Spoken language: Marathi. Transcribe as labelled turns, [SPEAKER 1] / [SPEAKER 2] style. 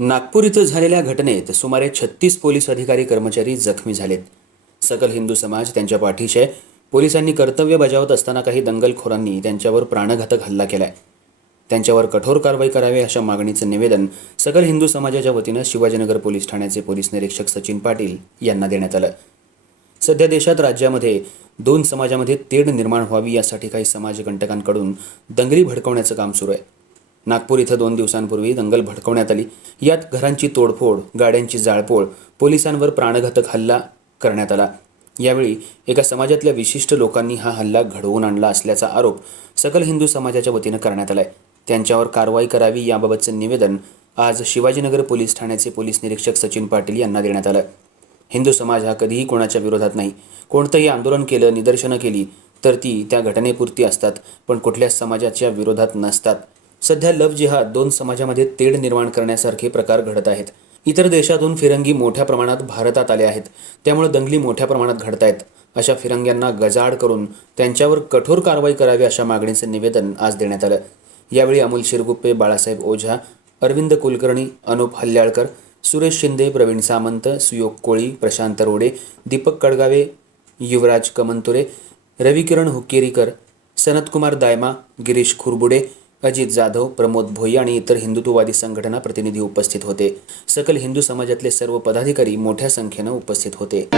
[SPEAKER 1] नागपूर इथं झालेल्या घटनेत सुमारे छत्तीस पोलीस अधिकारी कर्मचारी जखमी झालेत. सकल हिंदू समाज त्यांच्या पाठीशी पोलिसांनी कर्तव्य बजावत असताना काही दंगलखोरांनी त्यांच्यावर प्राणघातक हल्ला केलाय. त्यांच्यावर कठोर कारवाई करावी अशा मागणीचं निवेदन सकल हिंदू समाजाच्या वतीनं शिवाजीनगर पोलीस ठाण्याचे पोलीस निरीक्षक सचिन पाटील यांना देण्यात आलं. सध्या देशात राज्यामध्ये दोन समाजामध्ये तेढ निर्माण व्हावी यासाठी काही समाजकंटकांकडून दंगली भडकवण्याचं काम सुरू आहे. नागपूर इथं दोन दिवसांपूर्वी दंगल भडकवण्यात आली. यात घरांची तोडफोड गाड्यांची जाळपोळ पोलिसांवर प्राणघातक हल्ला करण्यात आला. यावेळी एका समाजातल्या विशिष्ट लोकांनी हा हल्ला घडवून आणला असल्याचा आरोप सकल हिंदू समाजाच्या वतीनं करण्यात आलाय. त्यांच्यावर कारवाई करावी याबाबतचं निवेदन आज शिवाजीनगर पोलीस ठाण्याचे पोलीस निरीक्षक सचिन पाटील यांना देण्यात आलं. हिंदू समाज हा कधीही कोणाच्या विरोधात नाही. कोणतंही आंदोलन केलं निदर्शनं केली तर ती त्या घटनेपुरती असतात पण कुठल्याच समाजाच्या विरोधात नसतात. सध्या लव जिहाद दोन समाजामध्ये तेढ निर्माण करण्यासारखे प्रकार घडत आहेत. इतर देशातून फिरंगी मोठ्या प्रमाणात भारतात आले आहेत. त्यामुळे दंगली मोठ्या प्रमाणात घडत आहेत. अशा फिरंग्यांना गजाआड करून त्यांच्यावर कठोर कारवाई करावी अशा मागणीचं निवेदन आज देण्यात आलं. यावेळी अमोल शिरगुप्पे बाळासाहेब ओझा अरविंद कुलकर्णी अनुप हल्याळकर सुरेश शिंदे प्रवीण सामंत सुयोग कोळी प्रशांत रोडे दीपक कडगावे युवराज कमंतुरे रविकिरण हुक्केरीकर सनतकुमार दायमा गिरीश खुरबुडे अजित जाधव प्रमोद भोई आणि इतर हिंदुत्ववादी संघटना प्रतिनिधी उपस्थित होते. सकल हिंदू समाजातले सर्व पदाधिकारी मोठ्या संख्येनं उपस्थित होते.